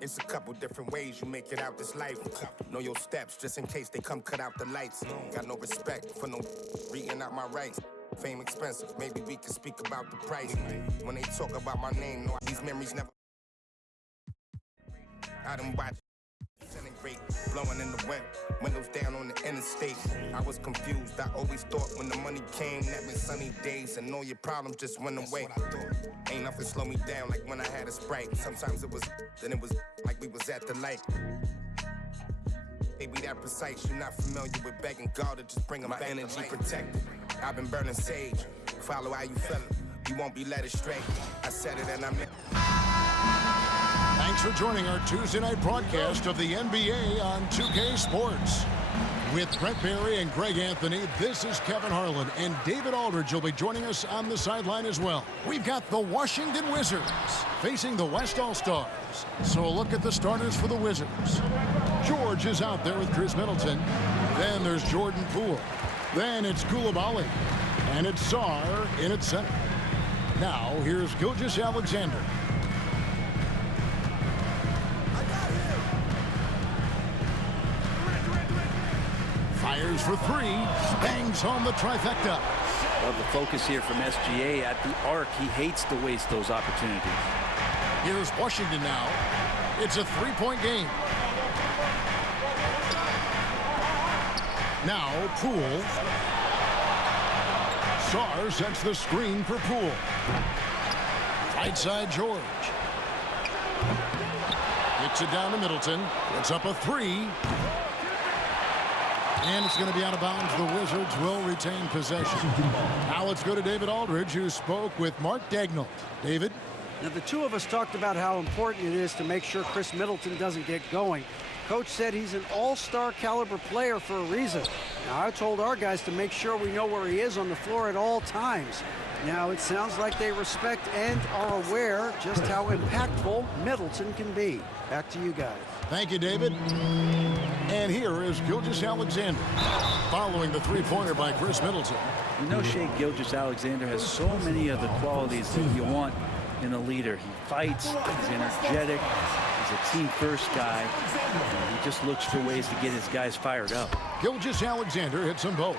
It's a couple different ways you make it out this life. Know your steps just in case they come cut out the lights. Got no respect for no reading out my rights. Fame expensive, maybe we can speak about the price. When they talk about my name, no, these memories never. I done watched sending great, blowing in the wind, windows down on the interstate. I was confused, I always thought when the money came, that meant sunny days and all your problems just went away. Ain't nothing slow me down like when I had a Sprite. Sometimes it was, then it was like we was at the light. Maybe that precise, you're not familiar with begging God to just bring them my back energy protected. I've been burning sage, follow how you feel it. You won't be led astray. I said it and I meant. Thanks for joining our Tuesday night broadcast of the NBA on 2K Sports. With Brent Barry and Greg Anthony, this is Kevin Harlan, and David Aldridge will be joining us on the sideline as well. We've got the Washington Wizards facing the West All-Stars. So a look at the starters for the Wizards. George is out there with Chris Middleton. Then there's Jordan Poole. Then it's Coulibaly. And it's Sarr in its center. Now here's Gilgeous-Alexander. Fires for three, bangs home the trifecta. Love the focus here from SGA at the arc. He hates to waste those opportunities. Here's Washington now. It's a three-point game. Now Poole. Sarr sets the screen for Poole. Right side George. Kicks it down to Middleton. It's up a three. And it's going to be out of bounds. The Wizards will retain possession. Now let's go to David Aldridge, who spoke with Mark Daigneault. David? Now, the two of us talked about how important it is to make sure Chris Middleton doesn't get going. Coach said he's an all-star caliber player for a reason. Now, I told our guys to make sure we know where he is on the floor at all times. Now, it sounds like they respect and are aware just how impactful Middleton can be. Back to you guys. Thank you, David. And here is Gilgeous-Alexander, following the three-pointer by Chris Middleton. You know, Shai Gilgeous-Alexander has so many of the qualities that you want in a leader. He fights, he's energetic, he's a team-first guy. He just looks for ways to get his guys fired up. Gilgeous-Alexander hits them both.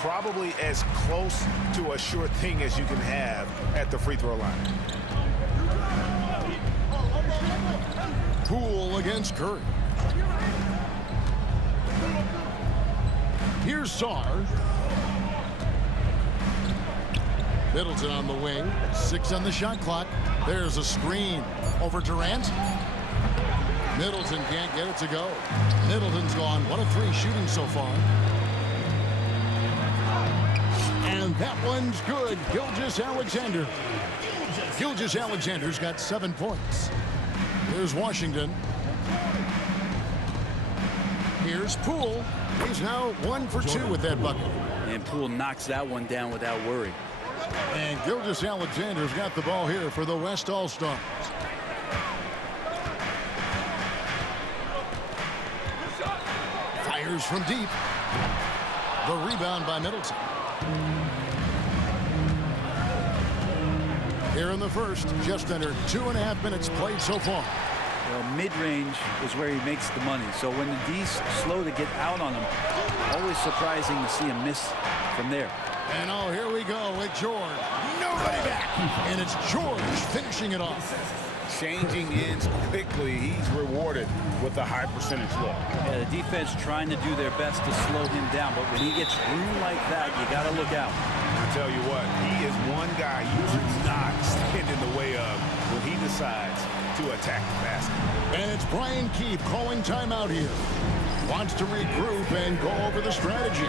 Probably as close to a sure thing as you can have at the free throw line. Poole against Curry. Here's Sarr. Middleton on the wing. 6 on the shot clock. There's a screen over Durant. Middleton can't get it to go. Middleton's gone 1 of 3 shooting so far. And that one's good. Gilgeous-Alexander. Gilgeous-Alexander's got 7 points. Here's Washington. Here's Poole. He's now 1 for 2 with that bucket. And Poole knocks that one down without worry. And Gilgeous-Alexander's got the ball here for the West All-Stars. Fires from deep. The rebound by Middleton. Here in the first, just under 2.5 minutes played so far. Well, mid-range is where he makes the money. So when the D's slow to get out on him, always surprising to see him miss from there. And oh, here we go with George. Nobody back. And it's George finishing it off. Changing ends quickly. He's rewarded with a high percentage look. Yeah, the defense trying to do their best to slow him down. But when he gets room like that, you got to look out. I tell you what, he is one guy you should not stand in the way of when he decides to attack the basket. And it's Brian Keefe calling timeout here. Wants to regroup and go over the strategy.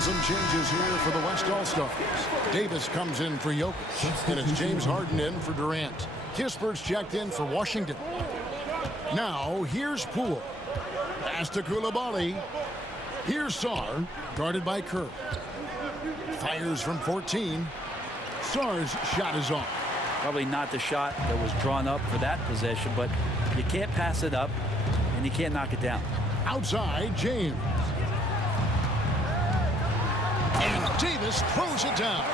Some changes here for the West All-Stars. Davis comes in for Jokic, and it's James Harden in for Durant. Kispert's checked in for Washington. Now, here's Poole. Pass to Coulibaly. Here's Sarr, guarded by Kerr. Fires from 14. Sarr's shot is off. Probably not the shot that was drawn up for that possession, but you can't pass it up, and you can't knock it down. Outside, James. And Davis throws it down.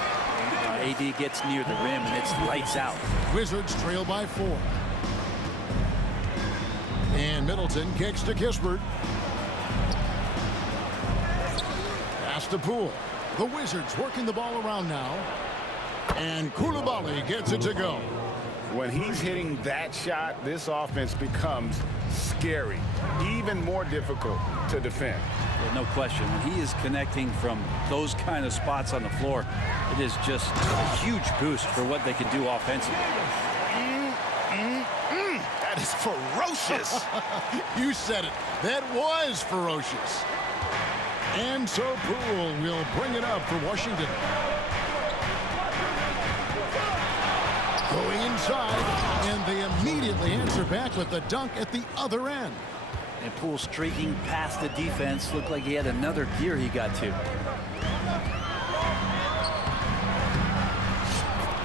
AD gets near the rim, and it's lights out. Wizards trail by 4. And Middleton kicks to Kispert. Pass to Poole. The Wizards working the ball around now. And Coulibaly gets it to go. When he's hitting that shot, this offense becomes scary, even more difficult to defend. Yeah, no question. When he is connecting from those kind of spots on the floor, it is just a huge boost for what they can do offensively. That is ferocious. You said it. That was ferocious. And so Poole will bring it up for Washington. Going inside, and they immediately answer back with the dunk at the other end. And Poole streaking past the defense. Looked like he had another gear he got to.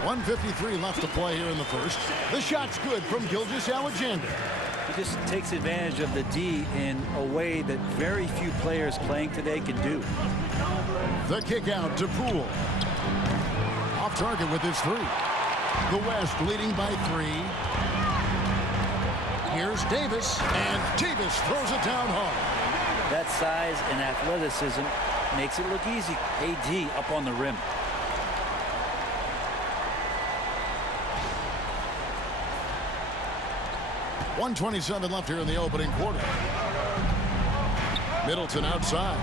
1:53 left to play here in the first. The shot's good from Gilgeous-Alexander. He just takes advantage of the D in a way that very few players playing today can do. The kick out to Poole. Off target with his 3. The West leading by 3. Here's Davis, and Davis throws it down hard. That size and athleticism makes it look easy. AD up on the rim. .127 left here in the opening quarter. Middleton outside.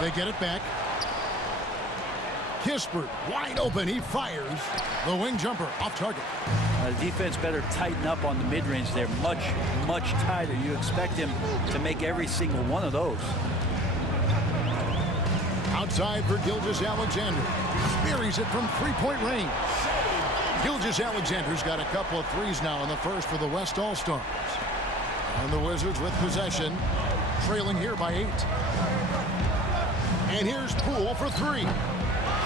They get it back. Kispert wide open. He fires. The wing jumper off target. The defense better tighten up on the mid-range there. Much, much tighter. You expect him to make every single one of those. Outside for Gilgeous-Alexander. Buries it from three-point range. Gilgeous-Alexander's got a couple of threes now in the first for the West All-Stars. And the Wizards with possession, trailing here by 8. And here's Poole for 3.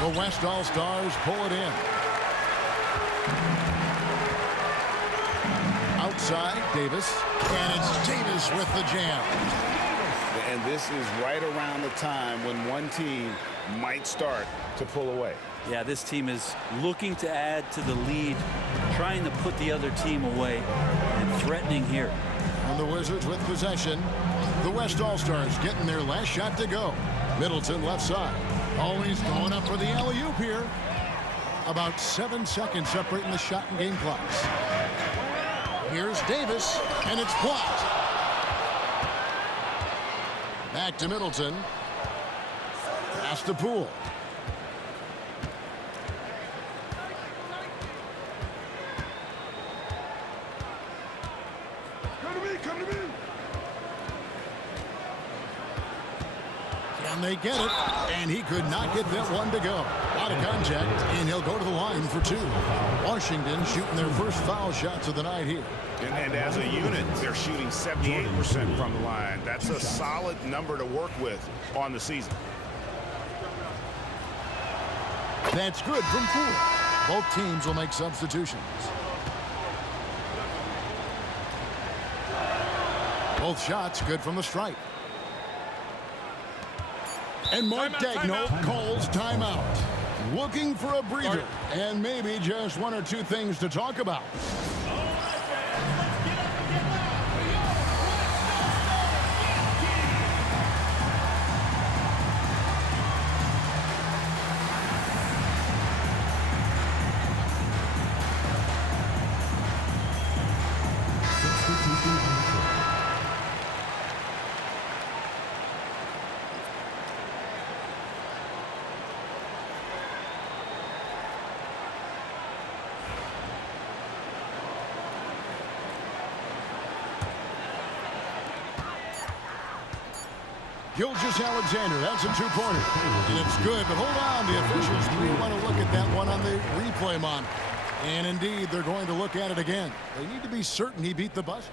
The West All-Stars pull it in. Outside, Davis. And it's Davis with the jam. And this is right around the time when one team might start to pull away. Yeah, this team is looking to add to the lead, trying to put the other team away, and threatening here. And the Wizards with possession. The West All-Stars getting their last shot to go. Middleton left side. Always going up for the alley-oop here. About 7 seconds separating the shot and game clocks. Here's Davis, and it's blocked. Back to Middleton. Pass to Poole. And they get it, and he could not get that one to go. Out of contact, and he'll go to the line for 2. Washington shooting their first foul shots of the night here. And as a unit, they're shooting 78% from the line. That's a solid number to work with on the season. That's good from Poole. Both teams will make substitutions. Both shots good from the stripe. And Mark Daigneault calls timeout. Looking for a breather and maybe just 1 or 2 things to talk about. Gilgeous-Alexander, that's a 2-pointer. And it's good, but hold on. The officials may want to look at that one on the replay monitor. And indeed, they're going to look at it again. They need to be certain he beat the buzzer.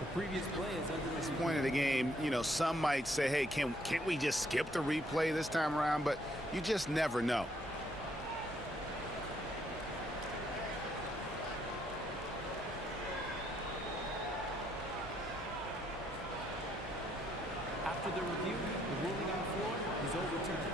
The previous play is under At this point of the game, you know, some might say, hey, can't we just skip the replay this time around? But you just never know. After the review, the ruling on the floor is overturned.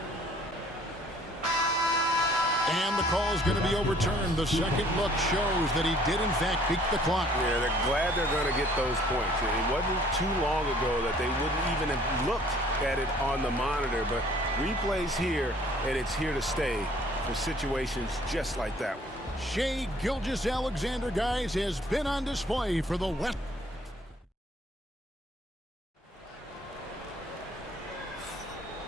And the call is going to be overturned. The second look shows that he did, in fact, beat the clock. Yeah, they're glad they're going to get those points. It wasn't too long ago that they wouldn't even have looked at it on the monitor, but replay's here, and it's here to stay for situations just like that one. Shai Gilgeous-Alexander, guys, has been on display for the West.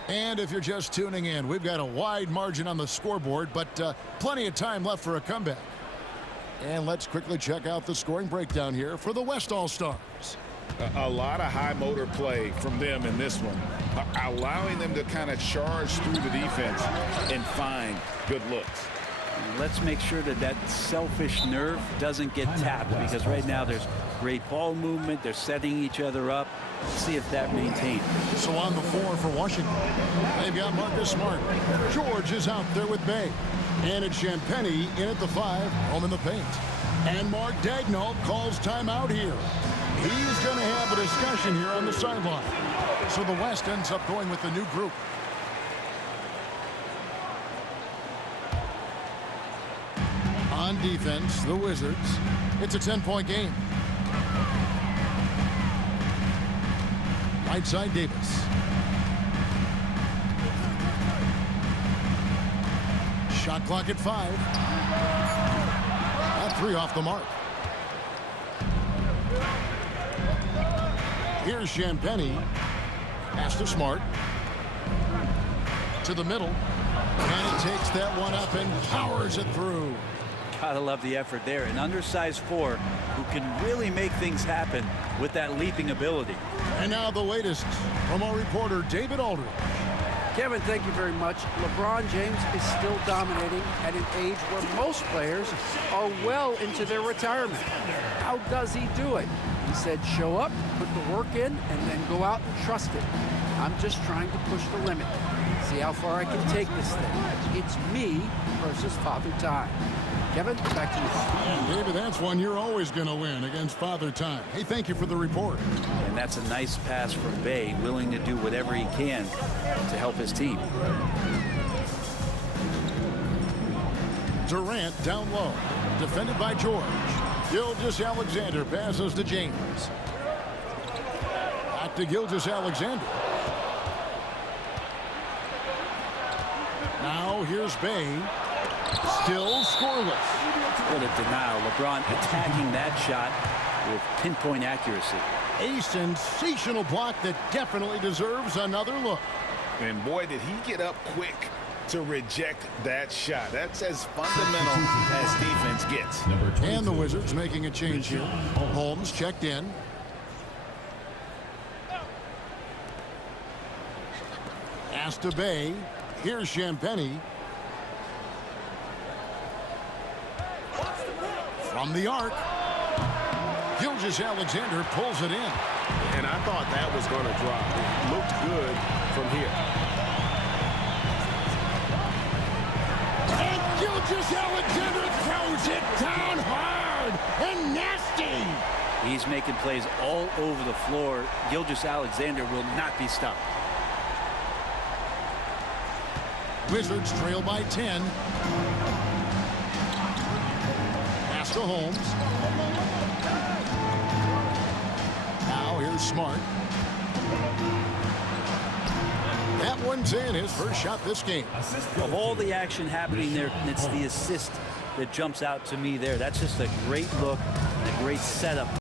And if you're just tuning in, we've got a wide margin on the scoreboard, but plenty of time left for a comeback. And let's quickly check out the scoring breakdown here for the West All-Stars. A lot of high motor play from them in this one, allowing them to kind of charge through the defense and find good looks. Let's make sure that that selfish nerve doesn't get tapped, because right now there's great ball movement. They're setting each other up. Let's see if that maintains. So on the floor for Washington, they've got Marcus Smart. George is out there with Bay. And it's Champagnie in at the 5, home in the paint. And Mark Daigneault calls timeout here. He's going to have a discussion here on the sideline. So the West ends up going with the new group. On defense, the Wizards. It's a 10-point game. Right side, Davis. Shot clock at 5. That 3 off the mark. Here's Champagnie. Pass to Smart. To the middle. And he takes that one up and powers it through. Gotta love the effort there. An undersized 4 who can really make things happen with that leaping ability. And now the latest from our reporter, David Aldridge. Kevin, thank you very much. LeBron James is still dominating at an age where most players are well into their retirement. How does he do it? He said, show up, put the work in, and then go out and trust it. I'm just trying to push the limit. See how far I can take this thing. It's me versus Father Time. Kevin, back to you. And David, that's one you're always going to win against Father Time. Hey, thank you for the report. And that's a nice pass from Bay, willing to do whatever he can to help his team. Durant down low, defended by George. Gilgeous-Alexander passes to James. Back to Gilgeous-Alexander. Now here's Bay. Still scoreless. What a denial. LeBron attacking that shot with pinpoint accuracy. A sensational block that definitely deserves another look. And boy, did he get up quick to reject that shot. That's as fundamental as defense gets. And the Wizards making a change here. Holmes checked in. Pass to Bay. Here's Champagnie. From the arc. Gilgeous-Alexander pulls it in. And I thought that was going to drop. It looked good from here. And Gilgeous-Alexander throws it down hard and nasty. He's making plays all over the floor. Gilgeous-Alexander will not be stopped. Wizards trail by 10. Pass to Holmes. Now here's Smart. That one's in, his first shot this game. Of all the action happening there, it's the assist that jumps out to me there. That's just a great look and a great setup.